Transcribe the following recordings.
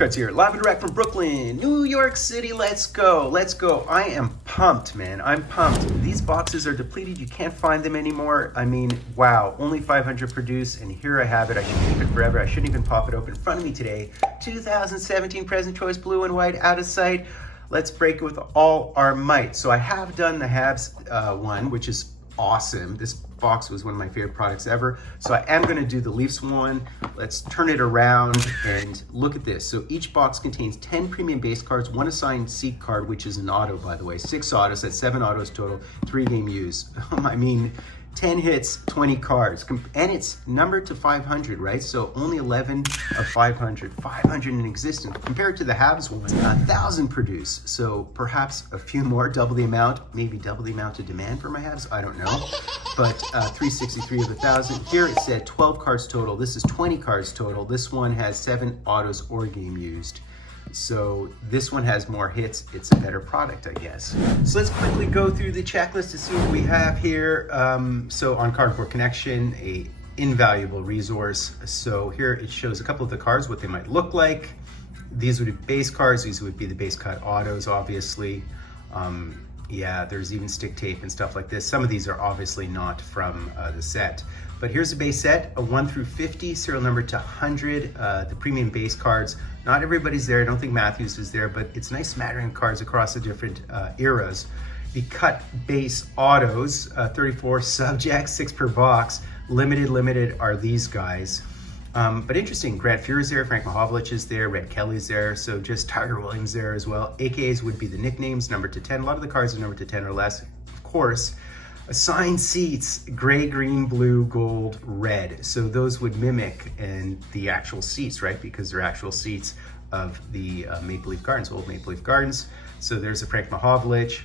Fultoncards here, live and direct from Brooklyn, New York City. Let's go, let's go. I am pumped, man. I'm pumped. These boxes are depleted. You can't find them anymore. I mean, wow, only 500 produced, and here I have it. I should keep it forever. I shouldn't even pop it open in front of me today. 2017 Present Choice Blue and White, out of sight. Let's break it with all our might. So I have done the Habs one, which is awesome. This box was one of my favorite products ever. So I am gonna do the Leafs one. Let's turn it around and look at this. So each box contains 10 premium base cards, one assigned seat card, which is an auto, by the way. 6 autos, that's 7 autos total, 3 game use. I mean, 10 hits, 20 cards, and it's numbered to 500, right? So only 11 of 500, 500 in existence. Compared to the Habs one, 1,000 produced. So perhaps a few more, double the amount, maybe double the amount of demand for my Habs, I don't know. But 363 of 1,000. Here it said 12 cards total. This is 20 cards total. This one has 7 autos or game used. So this one has more hits. It's a better product, I guess. So let's quickly go through the checklist to see what we have here. So on Cardboard Connection, a invaluable resource. So here it shows a couple of the cards, what they might look like. These would be base cards. These would be the base cut autos, obviously. Yeah, there's even stick tape and stuff like this. Some of these are obviously not from the set. But here's the base set, a 1 through 50, serial number to 100, the premium base cards. Not everybody's there, I don't think Matthews is there, but it's a nice smattering of cards across the different eras. The cut base autos, 34 subjects, 6 per box. Limited are these guys. But interesting, Grant Fuhr's there, Frank Mahovlich is there, Red Kelly's there, so just Tiger Williams there as well. AKAs would be the nicknames, number to 10. A lot of the cards are numbered to 10 or less, of course. Assigned seats, gray, green, blue, gold, red. So those would mimic and the actual seats, right? Because they're actual seats of the Maple Leaf Gardens, old Maple Leaf Gardens. So there's a Frank Mahovlich.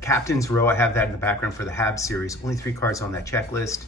Captain's Row, I have that in the background for the Habs series. Only 3 cards on that checklist.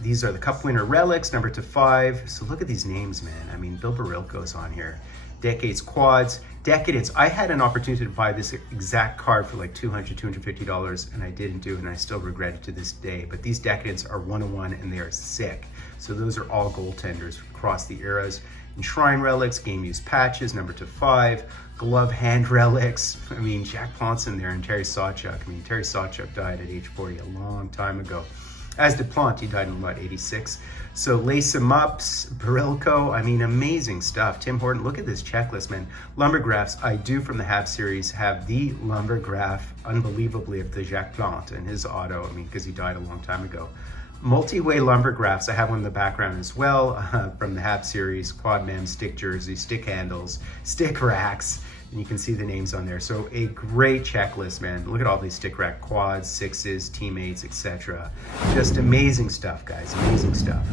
These are the Cup winner relics, number to 5. So look at these names, man. I mean, Bill Barilko's on here. Decades quads, Decadence. I had an opportunity to buy this exact card for like $200, $250, and I didn't do it, and I still regret it to this day. But these Decadence are 101, and they are sick. So those are all goaltenders across the eras. Enshrine relics, game use patches, number to 5. Glove hand relics. I mean, Jack Ponson there and Terry Sawchuk. I mean, Terry Sawchuk died at age 40 a long time ago. As did Plante, he died in about 86. So lace 'em ups, Barilko, I mean, amazing stuff. Tim Horton, look at this checklist, man. Lumbergraphs, I do from the Habs series have the lumbergraph, unbelievably, of the Jacques Plante and his auto, I mean, because he died a long time ago. Multi-way lumbergraphs, I have one in the background as well, from the Habs series, quad mem, stick jersey, stick handles, stick racks, and you can see the names on there. So a great checklist, man. Look at all these stick rack quads, 6s, teammates, etc. Just amazing stuff, guys, amazing stuff.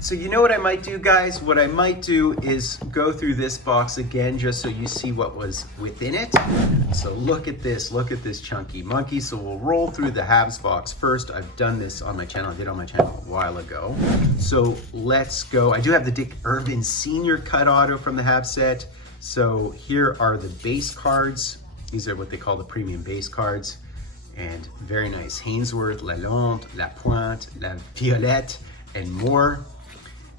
So you know what I might do, guys? What I might do is go through this box again, just so you see what was within it. So look at this chunky monkey. So we'll roll through the Habs box first. I've done this on my channel, I did on my channel a while ago. So let's go. I do have the Dick Irvin Senior cut auto from the Habs set. So here are the base cards. These are what they call the premium base cards. And very nice. Hainsworth, Lalonde, Lapointe, La Violette, and more.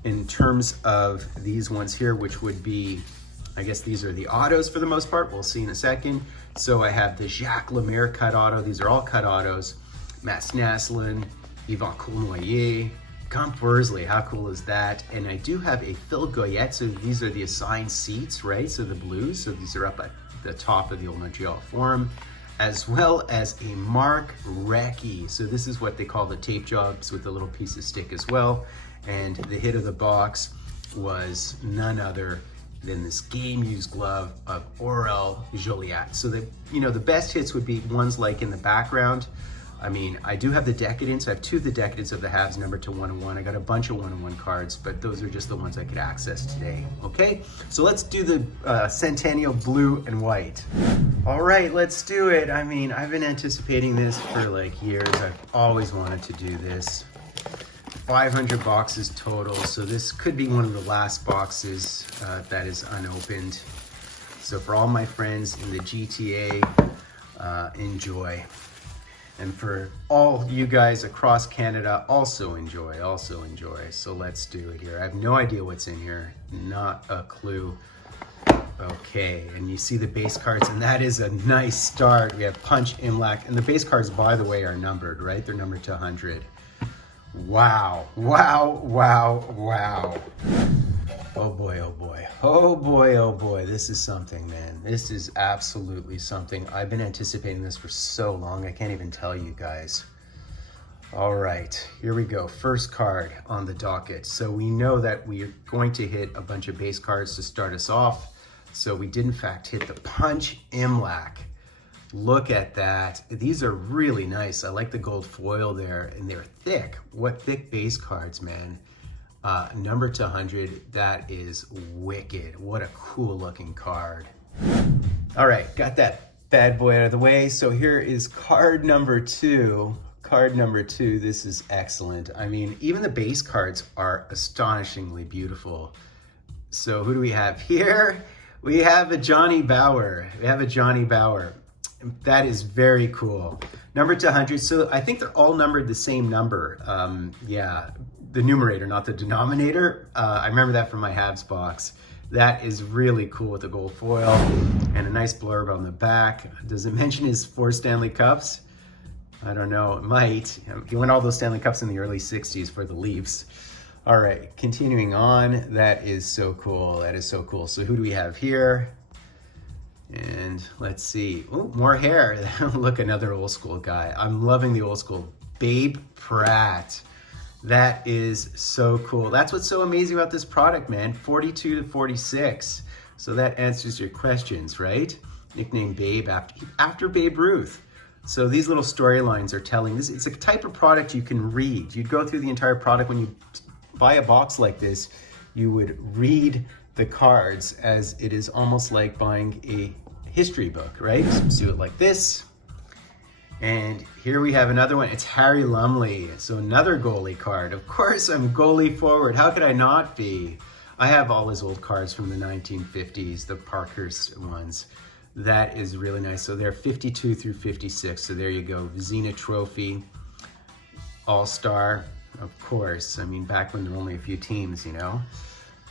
In terms of these ones here, which would be, I guess these are the autos for the most part. We'll see in a second. So I have the Jacques Lemaire cut auto. These are all cut autos. Mats Naslund, Yvan Cournoyer, Comp Worsley, how cool is that? And I do have a Phil Goyette, so these are the assigned seats, right? So the blues, so these are up at the top of the old Montreal Forum, as well as a Mark Recchi. So this is what they call the tape jobs with the little piece of stick as well. And the hit of the box was none other than this game-used glove of Aurel Joliat. So the best hits would be ones like in the background. I mean, I do have the Decadence. I have 2 of the Decadence of the Habs, numbered to 101. I got a bunch of 101 cards, but those are just the ones I could access today, okay? So let's do the Centennial blue and white. All right, let's do it. I mean, I've been anticipating this for like years. I've always wanted to do this. 500 boxes total, so this could be one of the last boxes that is unopened. So for all my friends in the GTA, enjoy. And for all you guys across Canada, also enjoy. So let's do it here. I have no idea what's in here, not a clue. Okay, and you see the base cards, and that is a nice start. We have Punch, Imlac, and the base cards, by the way, are numbered, right? They're numbered to 100. Wow. Oh boy, this is something, man. This is absolutely something. I've been anticipating this for so long, I can't even tell you guys. All right, here we go. First card on the docket. So we know that we are going to hit a bunch of base cards to start us off. So we did in fact hit the Punch Imlac. Look at that. These are really nice. I like the gold foil there, and they're thick. What thick base cards, man. Number to 100, that is wicked. What a cool looking card. All right, got that bad boy out of the way. So here is card number 2. Card number 2, this is excellent. I mean, even the base cards are astonishingly beautiful. So who do we have here? We have a Johnny Bower. That is very cool. Number to 100, so I think they're all numbered the same number. Yeah, the numerator, not the denominator. I remember that from my Habs box. That is really cool with the gold foil and a nice blurb on the back. Does it mention his 4 Stanley Cups? I don't know, it might. He won all those Stanley Cups in the early 60s for the Leafs. All right, continuing on, that is so cool. So who do we have here? And let's see, ooh, more hair. Look, another old school guy. I'm loving the old school. Babe Pratt. That is so cool. That's what's so amazing about this product, man. 42 to 46. So that answers your questions, right? Nicknamed Babe after Babe Ruth. So these little storylines are telling this. It's a type of product you can read. You'd go through the entire product. When you buy a box like this, you would read the cards, as it is almost like buying a history book, right? So do it like this. And here we have another one. It's Harry Lumley. So another goalie card. Of course, I'm goalie forward. How could I not be? I have all his old cards from the 1950s, the Parkhurst ones. That is really nice. So they're 52 through 56. So there you go. Vezina Trophy, All-Star, of course. I mean, back when there were only a few teams, you know.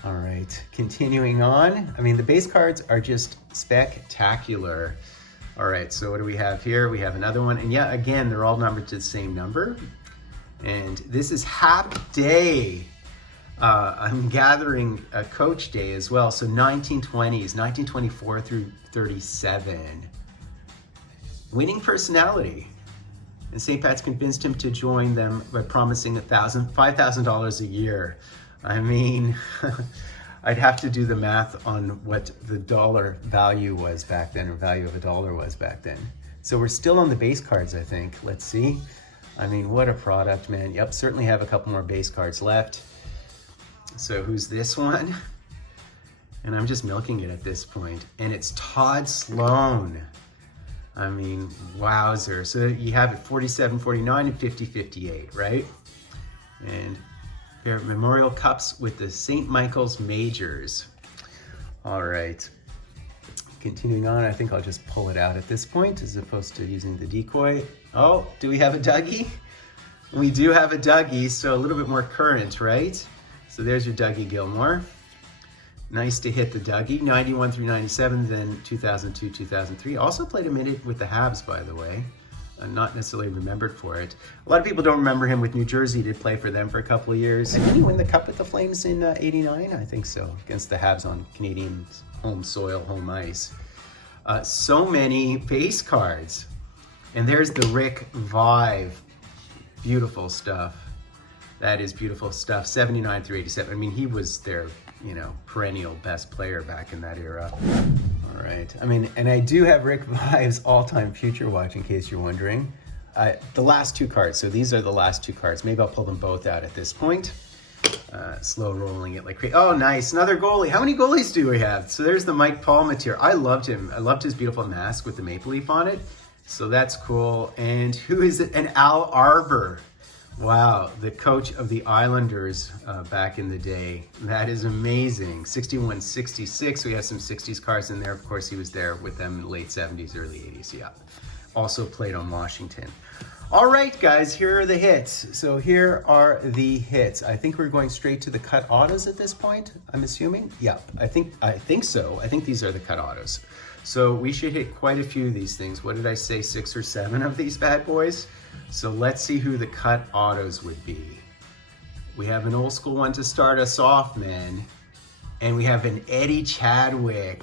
All right, continuing on. I mean, the base cards are just spectacular. All right, so what do we have here? We have another one. And yeah, again, they're all numbered to the same number. And this is Hap Day. I'm gathering a Coach Day as well. So 1920s, 1924 through 37. Winning personality. And St. Pat's convinced him to join them by promising $5,000 a year. I mean, I'd have to do the math on what the dollar value was back then, or value of a dollar was back then. So we're still on the base cards, I think. Let's see. I mean, what a product, man. Yep, certainly have a couple more base cards left. So who's this one? And I'm just milking it at this point. And it's Todd Sloan. I mean, wowzer. So you have it 47, 49, and 50, 58, right? And they're memorial cups with the St. Michael's Majors. All right. Continuing on, I think I'll just pull it out at this point as opposed to using the decoy. Oh, do we have a Dougie? We do have a Dougie, so a little bit more current, right? So there's your Dougie Gilmore. Nice to hit the Dougie, 91 through 97, then 2002, 2003. Also played a minute with the Habs, by the way. Not necessarily remembered for it. A lot of people don't remember him with New Jersey. He did play for them for a couple of years. And didn't he win the cup with the Flames in 89? I think so, against the Habs on Canadian home soil, home ice. So many base cards. And there's the Rick Vive. Beautiful stuff. That is beautiful stuff. 79 through 87. I mean, he was their, you know, perennial best player back in that era. All right. I mean, and I do have Rick Vive's all-time Future Watch, in case you're wondering. The last two cards. So these are the last two cards. Maybe I'll pull them both out at this point. Slow rolling it like crazy. Oh, nice. Another goalie. How many goalies do we have? So there's the Mike Paul material. I loved him. I loved his beautiful mask with the maple leaf on it. So that's cool. And who is it? And Al Arbor. Wow, the coach of the Islanders back in the day. That is amazing. 61, 66. We have some 60s cards in there. Of course, he was there with them in the late 70s, early 80s. Yeah. Also played on Washington. All right, guys, here are the hits. So here are the hits. I think we're going straight to the cut autos at this point, I'm assuming. Yeah, I think so. I think these are the cut autos. So we should hit quite a few of these things. What did I say, 6 or 7 of these bad boys? So let's see who the cut autos would be. We have an old school one to start us off, man. And we have an Eddie Chadwick.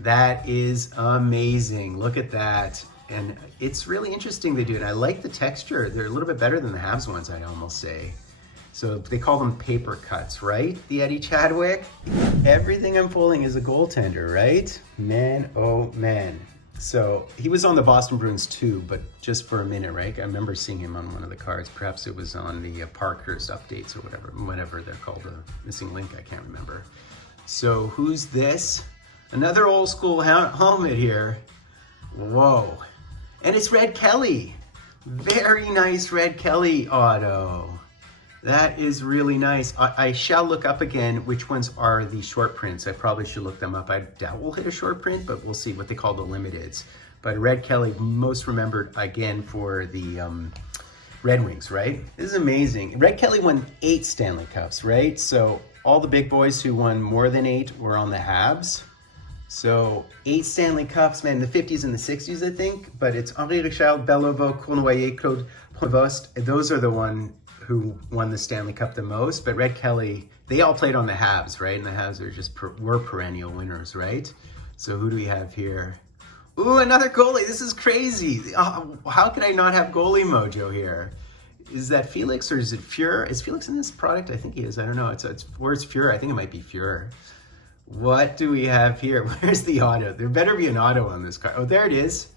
That is amazing. Look at that. And it's really interesting they do it. I like the texture. They're a little bit better than the Habs ones, I'd almost say. So they call them paper cuts, right? The Eddie Chadwick. Everything I'm pulling is a goaltender, right? Man, oh man. So he was on the Boston Bruins too, but just for a minute, right? I remember seeing him on one of the cards. Perhaps it was on the Parker's updates or whatever they're called, a missing link, I can't remember. So who's this? Another old school helmet here. Whoa. And it's Red Kelly. Very nice Red Kelly auto. That is really nice. I shall look up again which ones are the short prints. I probably should look them up. I doubt we'll hit a short print, but we'll see what they call the limiteds. But Red Kelly, most remembered again for the Red Wings, right? This is amazing. Red Kelly won 8 Stanley Cups, right? So all the big boys who won more than 8 were on the Habs. So 8 Stanley Cups, man, in the 50s and the 60s, I think. But it's Henri Richard, Bellevaux, Cournoyer, Claude Provost. Those are the one who won the Stanley Cup the most. But Red Kelly, they all played on the Habs, right? And the Habs are just were perennial winners, right? So who do we have here? Ooh, another goalie. This is crazy. How can I not have goalie mojo here? Is that Felix or is it Fuhrer? Is Felix in this product? I think he is. I don't know. It's where's Fuhrer? I think it might be Fuhrer. What do we have here? Where's the auto? There better be an auto on this card. Oh, there it is.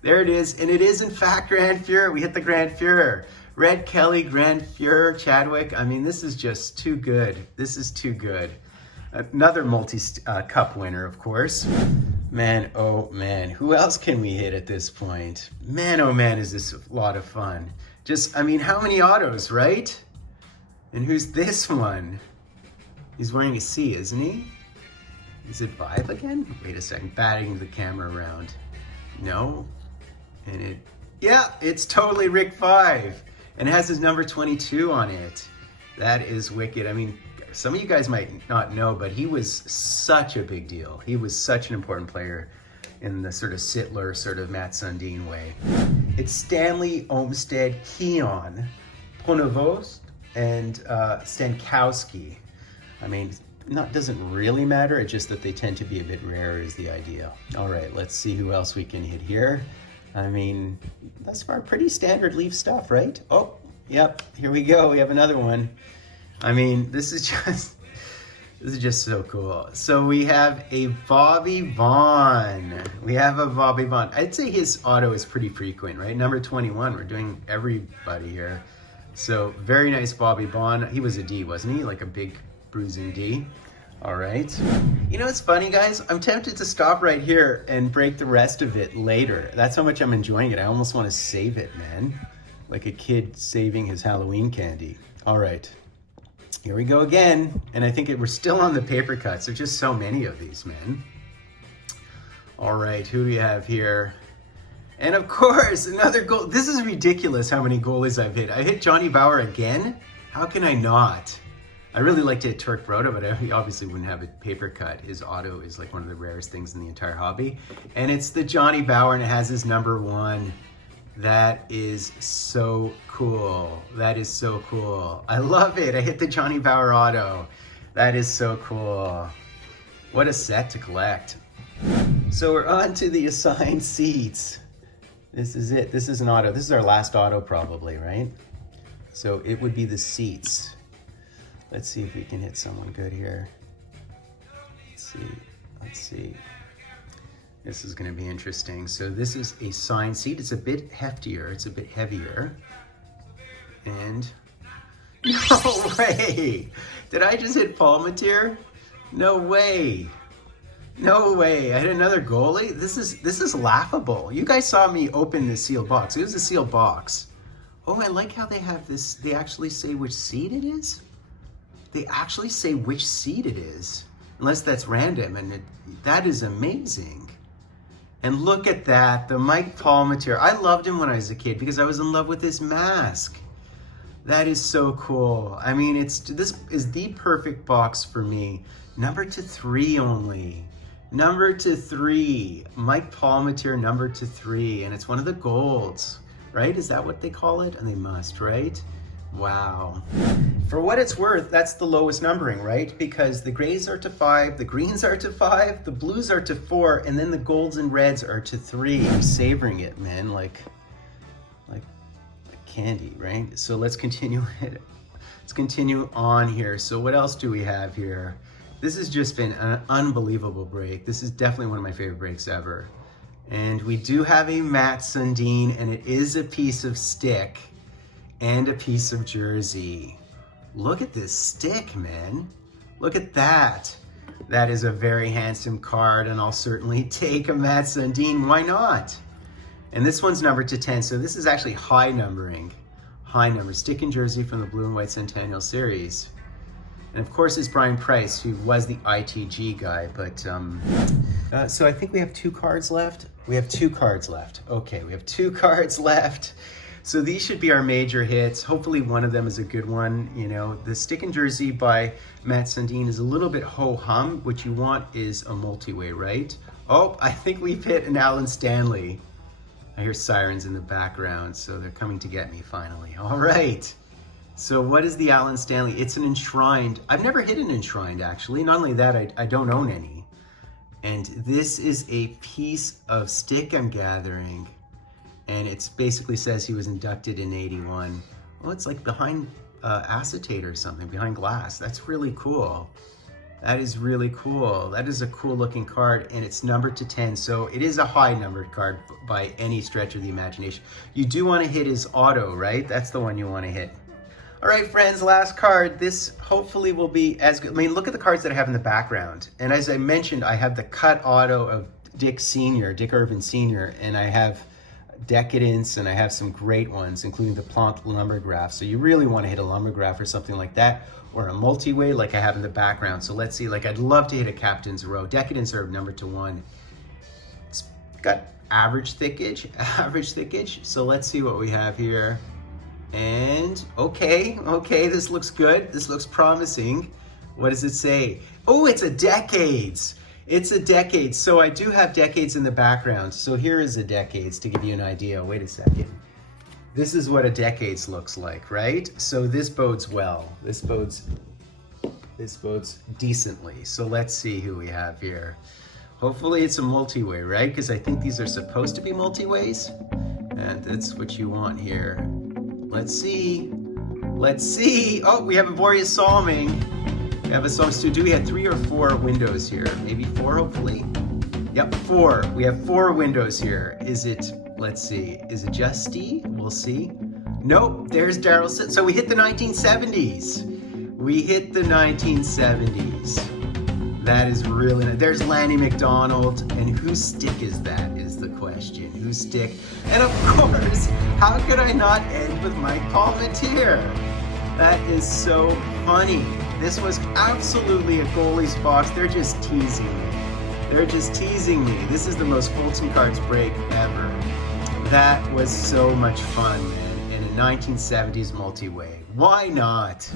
There it is. And it is, in fact, Grand Fuhrer. We hit the Grand Fuhrer. Red Kelly, Grand Fuhrer, Chadwick. I mean, this is just too good. This is too good. Another multi-cup winner, of course. Man, oh man. Who else can we hit at this point? Man, oh man, is this a lot of fun. Just, I mean, how many autos, right? And who's this one? He's wearing a C, isn't he? Is it Vive again? Wait a second, batting the camera around. No. And yeah, it's totally Rick Vive. And it has his number 22 on it. That is wicked. I mean, some of you guys might not know, but he was such a big deal. He was such an important player in the sort of Sittler, sort of Matt Sundin way. It's Stanley Olmsted Keon, Pronovost, and Stankowski. I mean, doesn't really matter. It's just that they tend to be a bit rare is the idea. All right, let's see who else we can hit here. I mean, thus far, pretty standard Leaf stuff, right? Oh, yep, here we go. We have another one. I mean, this is just so cool. So we have a Bobby Vaughn. I'd say his auto is pretty frequent, right? Number 21, we're doing everybody here. So very nice Bobby Vaughn. He was a D, wasn't he? Like a big bruising D. All right. You know, it's funny, guys. I'm tempted to stop right here and break the rest of it later. That's how much I'm enjoying it. I almost want to save it, man. Like a kid saving his Halloween candy. All right. Here we go again. And I think we're still on the paper cuts. There's just so many of these, man. All right. Who do we have here? And of course, another goal. This is ridiculous how many goalies I've hit. I hit Johnny Bauer again. How can I not? I really like to hit Turk Broda, but I obviously wouldn't have a paper cut. His auto is like one of the rarest things in the entire hobby. And it's the Johnny Bauer, and it has his number 1. That is so cool. That is so cool. I love it. I hit the Johnny Bauer auto. That is so cool. What a set to collect. So we're on to the assigned seats. This is it. This is an auto. This is our last auto probably, right? So it would be the seats. Let's see if we can hit someone good here. Let's see. This is gonna be interesting. So this is a signed seat. It's a bit heftier, it's a bit heavier. And, no way! Did I just hit Palmatier? No way. No way, I hit another goalie? This is laughable. You guys saw me open this sealed box. It was a sealed box. Oh, I like how they have this, they actually say which seat it is? They actually say which seed it is, unless that's random, and that is amazing. And look at that, the Mike Palmateer. I loved him when I was a kid because I was in love with his mask. That is so cool. I mean, this is the perfect box for me. Number to 3 only. Number to 3. Mike Palmateer, number to 3. And it's one of the golds, right? Is that what they call it? And they must, right? Wow. For what it's worth, that's the lowest numbering, right? Because the grays are to 5, the greens are to 5, the blues are to 4, and then the golds and reds are to 3. I'm savoring it, man, like candy, right? So let's continue it. Let's continue on here. So what else do we have here? This has just been an unbelievable break. This is definitely one of my favorite breaks ever. And we do have a Matt Sundin, and it is a piece of stick and a piece of jersey. Look at this stick, man. Look at that. That is a very handsome card, and I'll certainly take a Matt Sundin. Why not? And this one's numbered to 10, so this is actually high numbering. High number, stick and jersey from the blue and white Centennial series. And of course it's Brian Price, who was the ITG guy, but so I think we have 2 cards left. We have 2 cards left. Okay, we have 2 cards left. So these should be our major hits. Hopefully one of them is a good one. You know, the stick and jersey by Matt Sundin is a little bit ho-hum. What you want is a multi-way, right? Oh, I think we've hit an Alan Stanley. I hear sirens in the background, so they're coming to get me finally. All right. So what is the Alan Stanley? It's an enshrined. I've never hit an enshrined, actually. Not only that, I don't own any. And this is a piece of stick I'm gathering. And it basically says he was inducted in 81. Well, it's like behind acetate or something, behind glass. That's really cool. That is really cool. That is a cool looking card, and it's numbered to 10, so it is a high numbered card by any stretch of the imagination. You do want to hit his auto, right? That's the one you want to hit. All right, friends, last card. This hopefully will be as good. I mean, look at the cards that I have in the background. And as I mentioned, I have the cut auto of Dick Irvin Sr., and I have Decadence, and I have some great ones, including the Plant Lumbergraph. So you really want to hit a Lumbergraph or something like that, or a multi-way like I have in the background. So let's see, like I'd love to hit a Captain's Row. Decadence are number to 1. It's got average thickage. So let's see what we have here. And okay, this looks good. This looks promising. What does it say? Oh, it's a Decades. It's a Decades. So I do have Decades in the background. So here is a Decades to give you an idea. Wait a second. This is what a Decades looks like, right? So this bodes well. This bodes decently. So let's see who we have here. Hopefully it's a multi-way, right? Because I think these are supposed to be multi-ways. And that's what you want here. Let's see. Let's see. Oh, we have a Boreas Salming. We have a Salming. Do we have 3 or 4 windows here? Maybe 4, hopefully? Yep, 4. We have 4 windows here. Is it, let's see, is it just Steve? We'll see. Nope, there's Daryl. So we hit the 1970s. We hit the 1970s. That is really nice. There's Lanny McDonald. And whose stick is that is the question. Whose stick? And of course, how could I not end with Mike Palmateer? That is so funny. This was absolutely a goalie's box. They're just teasing me. They're just teasing me. This is the most Fultoncards break ever. That was so much fun, man. In a 1970s multi-way. Why not? So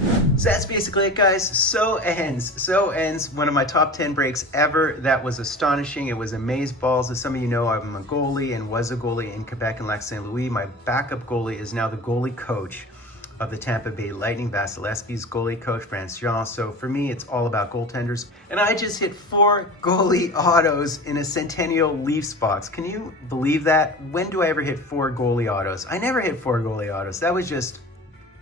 that's basically it, guys. So ends one of my top 10 breaks ever. That was astonishing. It was amazeballs. As some of you know, I'm a goalie and was a goalie in Quebec and Lac Saint Louis. My backup goalie is now the goalie coach of the Tampa Bay Lightning, Vasilevsky's goalie coach, France Jean. So for me, it's all about goaltenders. And I just hit 4 goalie autos in a Centennial Leafs box. Can you believe that? When do I ever hit 4 goalie autos? I never hit 4 goalie autos. That was just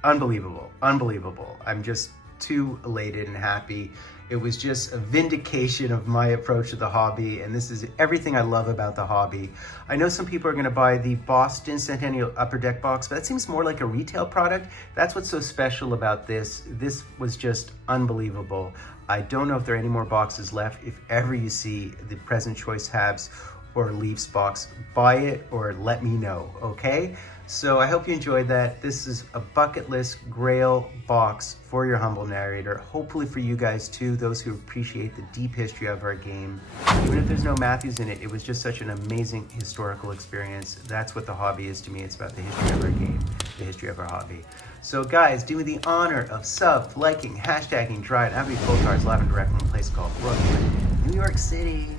unbelievable, unbelievable. I'm just too elated and happy. It was just a vindication of my approach to the hobby, and this is everything I love about the hobby. I know some people are gonna buy the Boston Centennial Upper Deck box, but that seems more like a retail product. That's what's so special about this. This was just unbelievable. I don't know if there are any more boxes left. If ever you see the present choice Habs or Leafs box, buy it or let me know, okay? So I hope you enjoyed that. This is a bucket list GRAIL box for your humble narrator. Hopefully for you guys too, those who appreciate the deep history of our game. Even if there's no Matthews in it, it was just such an amazing historical experience. That's what the hobby is to me. It's about the history of our game, the history of our hobby. So guys, do me the honor of liking, hashtagging, Dryad, and Fultoncards live and direct from a place called Brooklyn, New York City.